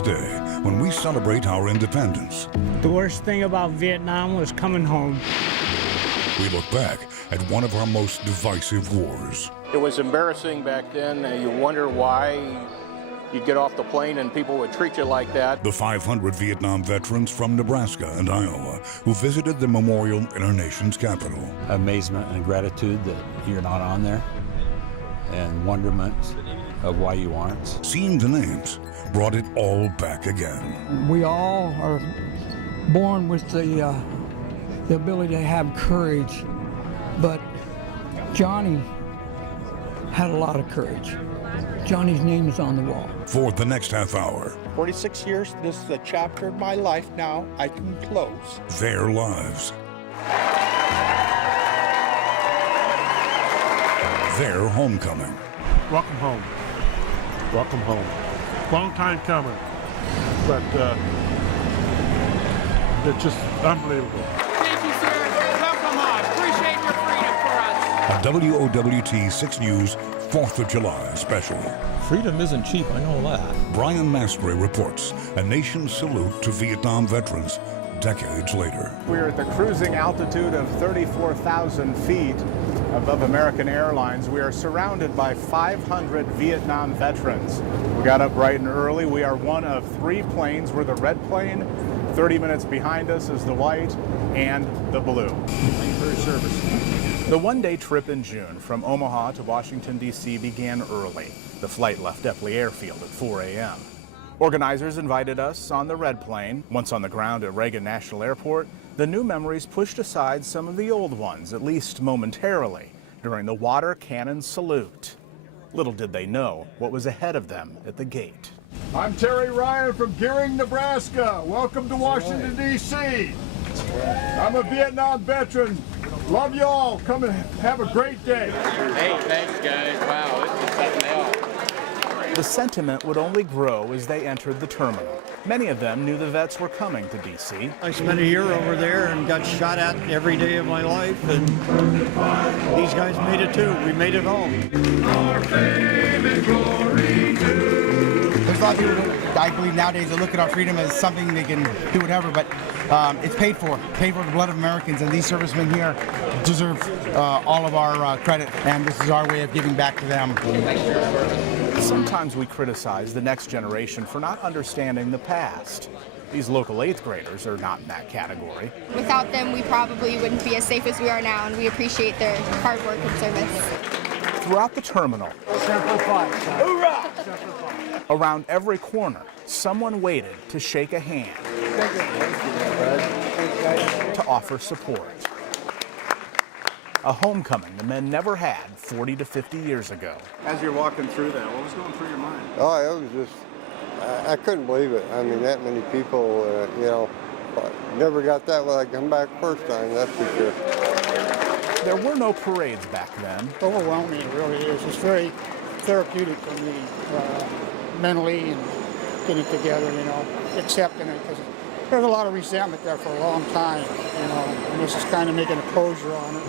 this day when we celebrate our independence. The worst thing about Vietnam was coming home. We look back at one of our most divisive wars. It was embarrassing back then. You wonder why you'd get off the plane and people would treat you like that. The 500 Vietnam veterans from Nebraska and Iowa who visited the memorial in our nation's capital. Amazement and gratitude that you're not on there, and wonderment of why you aren't. Seeing the names brought it all back again. We all are born with the ability to have courage, but Johnny had a lot of courage. Johnny's name is on the wall. For the next half hour, 46 years, this is a chapter of my life now I can close. their lives, their homecoming. Welcome home. Welcome home. Long time coming, but it's just unbelievable. Thank you, sir. Welcome home. Appreciate your freedom for us. A WOWT 6 News 4th of July special. Freedom isn't cheap, I know that. Brian Mastre reports a nation's salute to Vietnam veterans decades later. We're at the cruising altitude of 34,000 feet above American Airlines. We are surrounded by 500 Vietnam veterans. We got up bright and early. We are one of 3 planes. We're the red plane. 30 minutes behind us is the white and the blue. Thank you for your service. The one-day trip in June from Omaha to Washington, D.C. began early. The flight left Eppley Airfield at 4 a.m. Organizers invited us on the red plane. Once on the ground at Reagan National Airport, the new memories pushed aside some of the old ones, at least momentarily, during the water cannon salute. Little did they know what was ahead of them at the gate. I'm Terry Ryan from Gearing, Nebraska. Welcome to Washington, D.C. I'm a Vietnam veteran. Love you all. Come and have a great day. Hey, thanks, guys. Wow, this is something else. The sentiment would only grow as they entered the terminal. Many of them knew the vets were coming to D.C. I spent a year over there and got shot at every day of my life, and these guys made it too. We made it home. Our fame and glory too. There's a lot of people, I believe nowadays, that look at our freedom as something they can do whatever, but it's paid for with the blood of Americans, and these servicemen here deserve all of our credit, and this is our way of giving back to them. Sometimes we criticize the next generation for not understanding the past. These local 8th graders are not in that category. Without them, we probably wouldn't be as safe as we are now, and we appreciate their hard work and service. Throughout the terminal, Hoorah! around every corner, someone waited to shake a hand, to offer support. A homecoming the men never had 40 to 50 years ago. As you're walking through that, what was going through your mind? Oh, it was just, I couldn't believe it. I mean, that many people, you know, never got that when I come back first time, that's for sure. There were no parades back then. Overwhelming, it really is. It's very therapeutic for me, mentally, and getting together, you know, accepting it, because there's a lot of resentment there for a long time, you know, and this is kind of making a closure on it.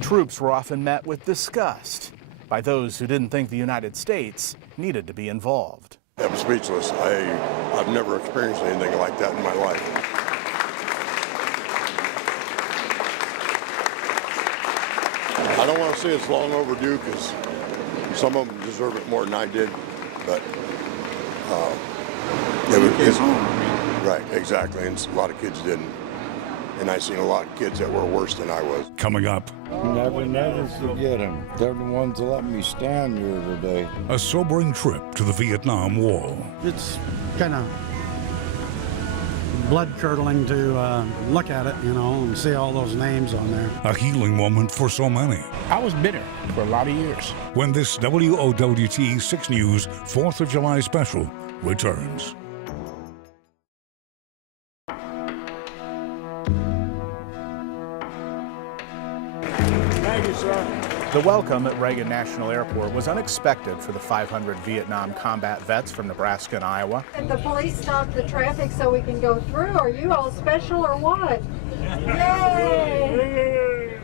Troops were often met with disgust by those who didn't think the United States needed to be involved. I'm speechless. I've never experienced anything like that in my life. I don't want to say it's long overdue because some of them deserve it more than I did, but it's home. Right, exactly, and a lot of kids didn't. And I've seen a lot of kids that were worse than I was. Coming up. Never forget them. They're the ones that let me stand here today. A sobering trip to the Vietnam Wall. It's kind of blood-curdling to look at it, you know, and see all those names on there. A healing moment for so many. I was bitter for a lot of years. When this WOWT 6 News 4th of July special returns. Thank you, sir. The welcome at Reagan National Airport was unexpected for the 500 Vietnam combat vets from Nebraska and Iowa. And the police stopped the traffic so we can go through. Are you all special or what? Yay!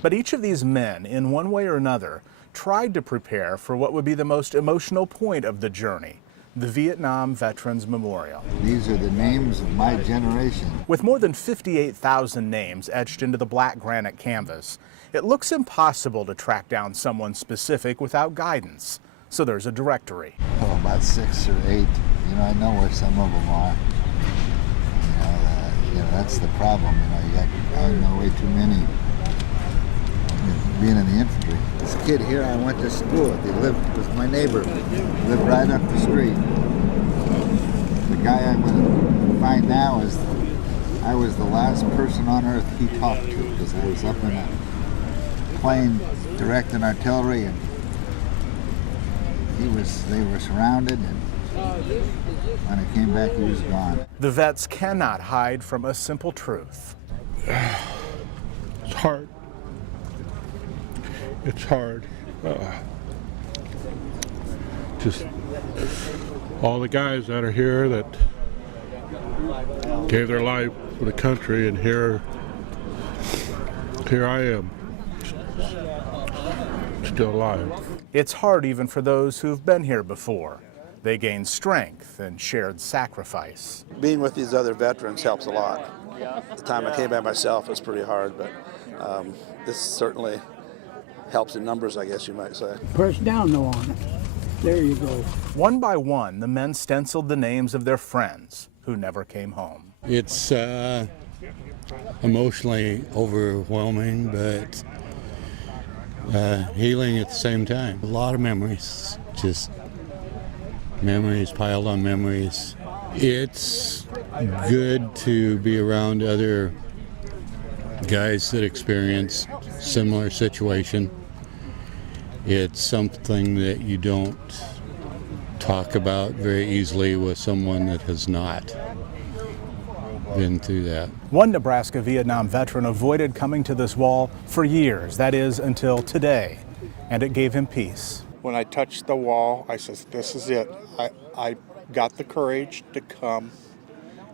But each of these men, in one way or another, tried to prepare for what would be the most emotional point of the journey, the Vietnam Veterans Memorial. These are the names of my generation. With more than 58,000 names etched into the black granite canvas, it looks impossible to track down someone specific without guidance. So there's a directory. Oh, about 6 or 8. You know, I know where some of them are. You know, that's the problem. You know, I know way too many. Being in the infantry. This kid here, I went to school with. He was my neighbor. He lived right up the street. The guy I'm going to find now is, I was the last person on earth he talked to, because I was up in a plane directing artillery, and they were surrounded, and when I came back, he was gone. The vets cannot hide from a simple truth. It's hard. It's hard. Just all the guys that are here that gave their life for the country, and here I am, still alive. It's hard even for those who've been here before. They gain strength and shared sacrifice. Being with these other veterans helps a lot. The time I came by myself was pretty hard, but this certainly helps in numbers, I guess you might say. Press down though on it. There you go. One by one, the men stenciled the names of their friends who never came home. It's emotionally overwhelming, but healing at the same time. A lot of memories, just memories piled on memories. It's good to be around other guys that experience similar situation. It's something that you don't talk about very easily with someone that has not been through that. One Nebraska Vietnam veteran avoided coming to this wall for years, that is until today, and it gave him peace. When I touched the wall, I said, this is it. I got the courage to come,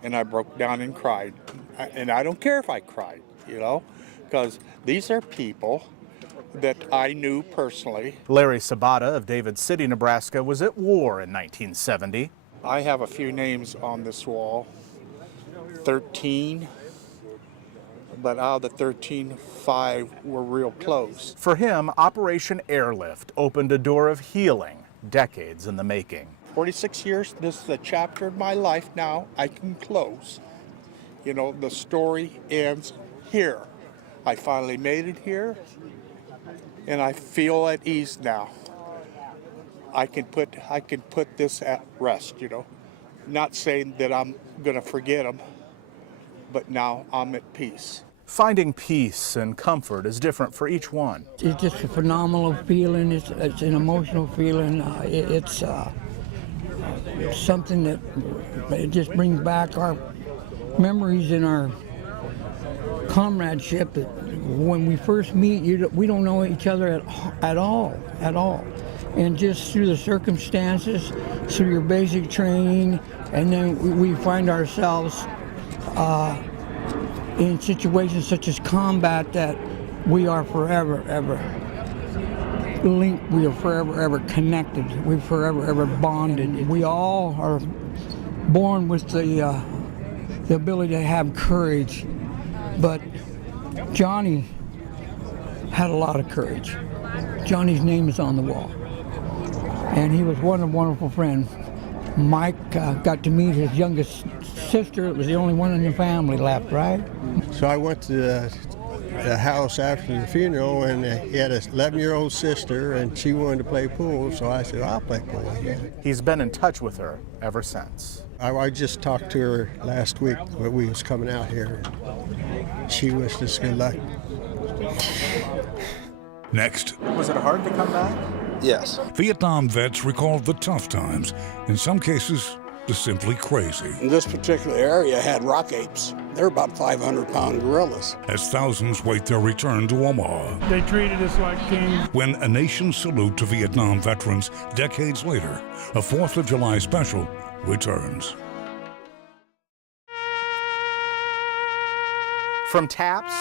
and I broke down and cried. And I don't care if I cried, you know, because these are people that I knew personally. Larry Sabata of David City, Nebraska, was at war in 1970. I have a few names on this wall, 13, but out of the 13, 5 were real close. For him, Operation Airlift opened a door of healing, decades in the making. 46 years, this is a chapter of my life now I can close. You know, the story ends here. I finally made it here, and I feel at ease now. I can put this at rest, you know. Not saying that I'm gonna forget them, but now I'm at peace. Finding peace and comfort is different for each one. It's just a phenomenal feeling. It's an emotional feeling. It's something that it just brings back our memories and our comradeship. That when we first meet, we don't know each other at all. And just through the circumstances, through your basic training, and then we find ourselves in situations such as combat that we are forever, ever linked. We are forever, ever connected. We're forever, ever bonded. We all are born with the ability to have courage, but Johnny had a lot of courage. Johnny's name is on the wall, and he was one of a wonderful friend. Mike got to meet his youngest sister. It was the only one in the family left, right? So I went to the house after the funeral, and he had an 11-year-old sister, and she wanted to play pool, so I said, I'll play pool again. He's been in touch with her ever since. I just talked to her last week when we was coming out here. She wished us good luck. Next. Was it hard to come back? Yes. Vietnam vets recalled the tough times, in some cases, just simply crazy. This particular area had rock apes. They're about 500-pound gorillas. As thousands wait their return to Omaha. They treated us like kings. When a nation salute to Vietnam veterans decades later, a 4th of July special returns. From taps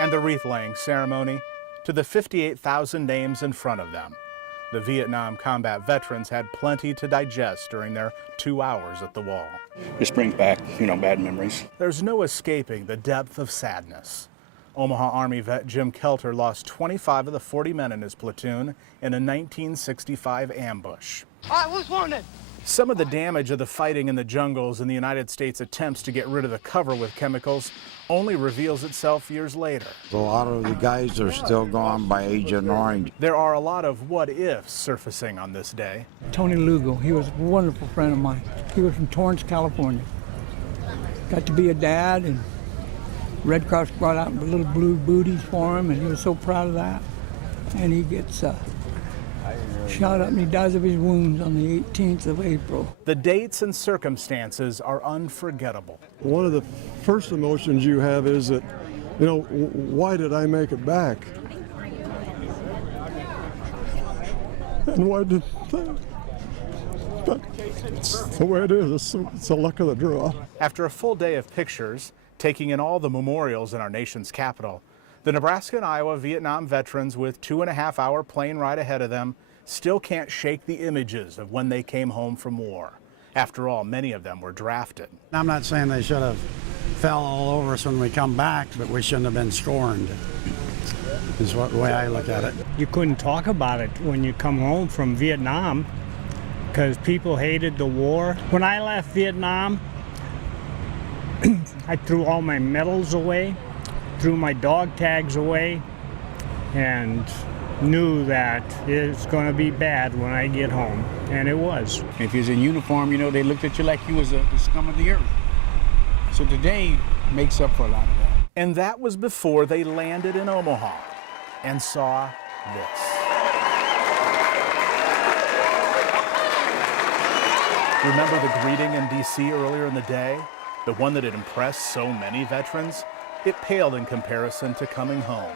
and the wreath-laying ceremony to the 58,000 names in front of them, The Vietnam combat veterans had plenty to digest during their 2 hours at the wall. Just brings back, bad memories. There's no escaping the depth of sadness. Omaha Army vet Jim Kelter lost 25 of the 40 men in his platoon in a 1965 ambush. I was wounded. Some of the damage of the fighting in the jungles and the United States' attempts to get rid of the cover with chemicals only reveals itself years later. A lot of the guys are still gone by Agent Orange. There are a lot of what-ifs surfacing on this day. Tony Lugo, he was a wonderful friend of mine. He was from Torrance, California. Got to be a dad, and Red Cross brought out little blue booties for him, and he was so proud of that. And he gets shot up and he dies of his wounds on the 18th of April. The dates and circumstances are unforgettable. One of the first emotions you have is that, why did I make it back? And why did but it's the way it is. It's the luck of the draw. After a full day of pictures, taking in all the memorials in our nation's capital, the Nebraska and Iowa Vietnam veterans with 2.5-hour plane ride ahead of them still can't shake the images of when they came home from war. After all, many of them were drafted. I'm not saying they should have fell all over us when we come back, but we shouldn't have been scorned, is the way I look at it. You couldn't talk about it when you come home from Vietnam because people hated the war. When I left Vietnam, I threw all my medals away, threw my dog tags away, and knew that it's going to be bad when I get home, and it was. If you was in uniform, they looked at you like you was the scum of the earth. So today makes up for a lot of that. And that was before they landed in Omaha and saw this. Remember the greeting in D.C. earlier in the day? The one that had impressed so many veterans? It paled in comparison to coming home.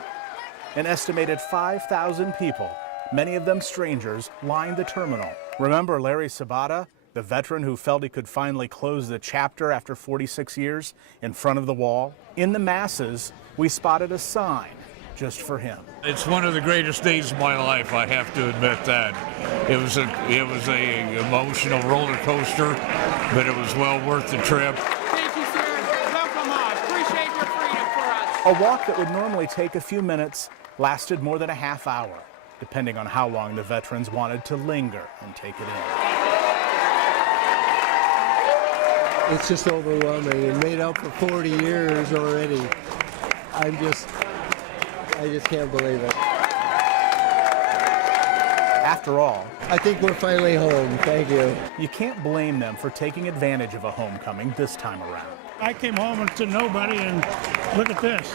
An estimated 5,000 people, many of them strangers, lined the terminal. Remember Larry Sabata, the veteran who felt he could finally close the chapter after 46 years in front of the wall? In the masses, we spotted a sign just for him. It's one of the greatest days of my life, I have to admit that. It was a emotional roller coaster, but it was well worth the trip. Thank you, sir. Welcome home. Appreciate your freedom for us. A walk that would normally take a few minutes lasted more than a half hour, depending on how long the veterans wanted to linger and take it in. It's just overwhelming and made up for 40 years already. I just can't believe it. After all, I think we're finally home. Thank you. You can't blame them for taking advantage of a homecoming this time around. I came home to nobody, and look at this.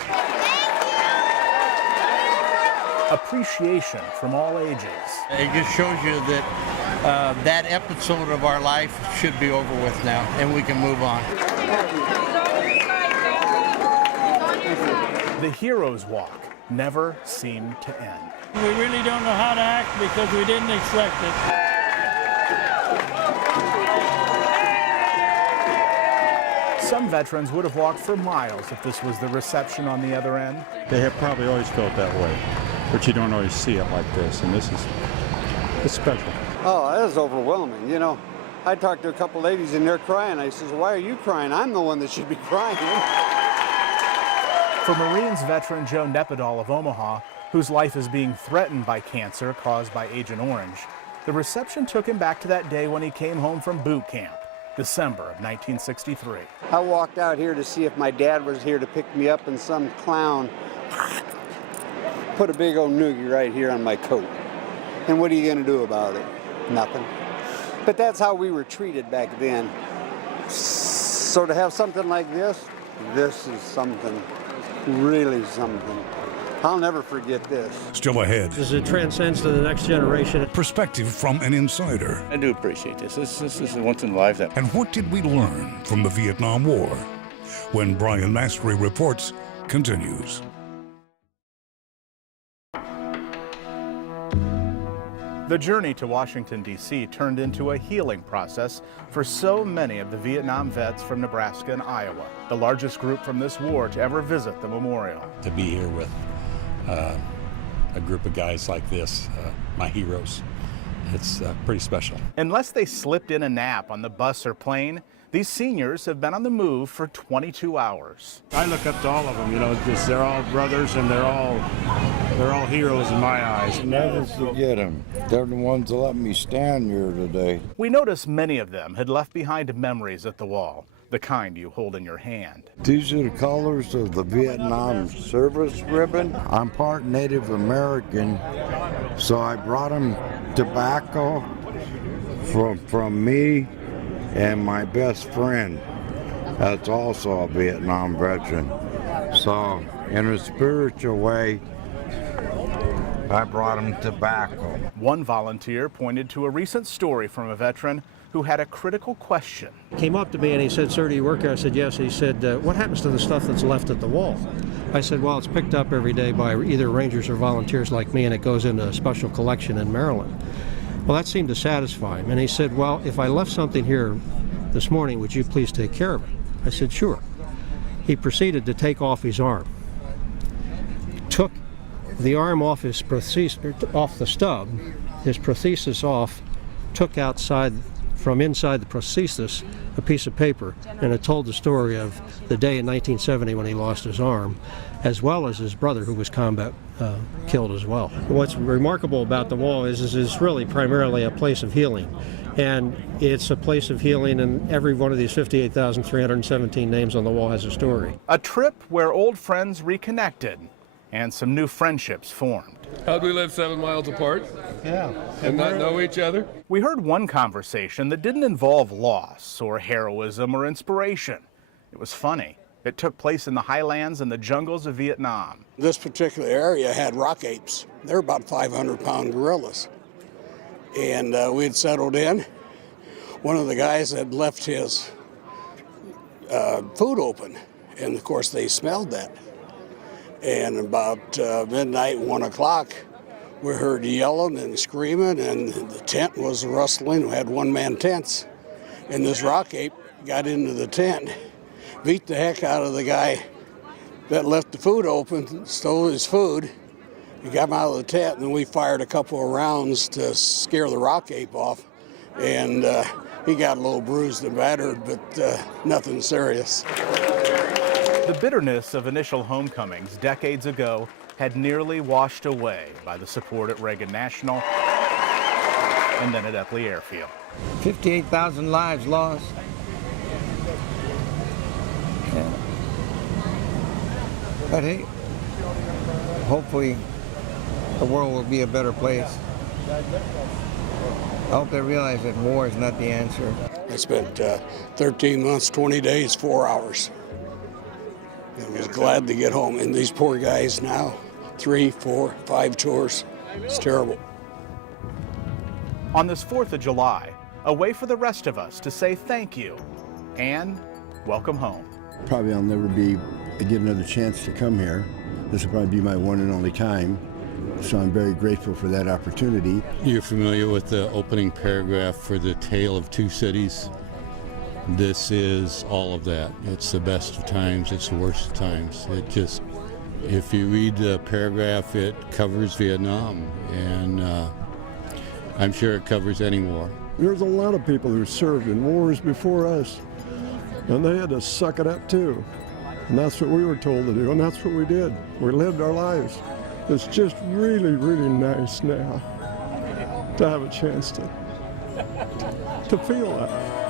Appreciation from all ages. It just shows you that that episode of our life should be over with now, and we can move on. The Hero's Walk never seemed to end. We really don't know how to act because we didn't expect it. Some veterans would have walked for miles if this was the reception on the other end. They have probably always felt that way, but you don't always see it like this, and it's special. Oh, that is overwhelming. I talked to a couple ladies and they're crying. I says, why are you crying? I'm the one that should be crying. For Marines veteran Joe Nepodal of Omaha, whose life is being threatened by cancer caused by Agent Orange, the reception took him back to that day when he came home from boot camp, December of 1963. I walked out here to see if my dad was here to pick me up, and some clown put a big old noogie right here on my coat. And what are you going to do about it? Nothing. But that's how we were treated back then. So to have something like this is something, really something. I'll never forget this. Still ahead. This transcends to the next generation. Perspective from an insider. I do appreciate this. This is once in a lifetime. And what did we learn from the Vietnam War? When Brian Mastre reports continues. The journey to Washington, D.C. turned into a healing process for so many of the Vietnam vets from Nebraska and Iowa, the largest group from this war to ever visit the memorial. To be here with a group of guys like this, my heroes, it's pretty special. Unless they slipped in a nap on the bus or plane, these seniors have been on the move for 22 hours. I look up to all of them, you know, because they're all brothers and they're all heroes in my eyes. Never forget them. They're the ones that let me stand here today. We noticed many of them had left behind memories at the wall, the kind you hold in your hand. These are the colors of the Vietnam service ribbon. I'm part Native American, so I brought them tobacco from me and my best friend that's also a Vietnam veteran. So in a spiritual way, I brought him tobacco. One volunteer pointed to a recent story from a veteran who had a critical question. Came up to me and he said, "Sir, do you work here?" I said, "Yes." He said, "What happens to the stuff that's left at the wall?" I said, "Well, it's picked up every day by either rangers or volunteers like me, and it goes into a special collection in Maryland." Well, that seemed to satisfy him. And he said, "Well, if I left something here this morning, would you please take care of it?" I said, "Sure." He proceeded to take off his arm. Took the arm off his off the stub, his prosthesis off, took outside from inside the prosthesis a piece of paper, and it told the story of the day in 1970 when he lost his arm, as well as his brother who was combat killed as well. What's remarkable about the wall is it's really primarily a place of healing. And it's a place of healing, and every one of these 58,317 names on the wall has a story. A trip where old friends reconnected and some new friendships formed. How'd we live 7 miles apart? Yeah. And not know each other? We heard one conversation that didn't involve loss or heroism or inspiration. It was funny. It took place in the highlands and the jungles of Vietnam. This particular area had rock apes. They're about 500-pound gorillas. And we had settled in. One of the guys had left his food open, and of course they smelled that. And about midnight, 1 o'clock, we heard yelling and screaming, and the tent was rustling. We had one-man tents, and this rock ape got into the tent, beat the heck out of the guy that left the food open, stole his food. He got him out of the tent, and then we fired a couple of rounds to scare the rock ape off. And he got a little bruised and battered, but nothing serious. The bitterness of initial homecomings decades ago had nearly washed away by the support at Reagan National and then at Eppley Airfield. 58,000 lives lost. Yeah. But hey, hopefully the world will be a better place. I hope they realize that war is not the answer. I spent 13 months, 20 days, 4 hours. I was glad to get home. And these poor guys now, 3, 4, 5 tours. It's terrible. On this 4th of July, a way for the rest of us to say thank you and welcome home. Probably I'll never get another chance to come here. This will probably be my one and only time. So I'm very grateful for that opportunity. You're familiar with the opening paragraph for The Tale of Two Cities? This is all of that. It's the best of times, it's the worst of times. It just, if you read the paragraph, it covers Vietnam, and I'm sure it covers any war. There's a lot of people who served in wars before us, and they had to suck it up too. And that's what we were told to do, and that's what we did. We lived our lives. It's just really, really nice now to have a chance to feel that.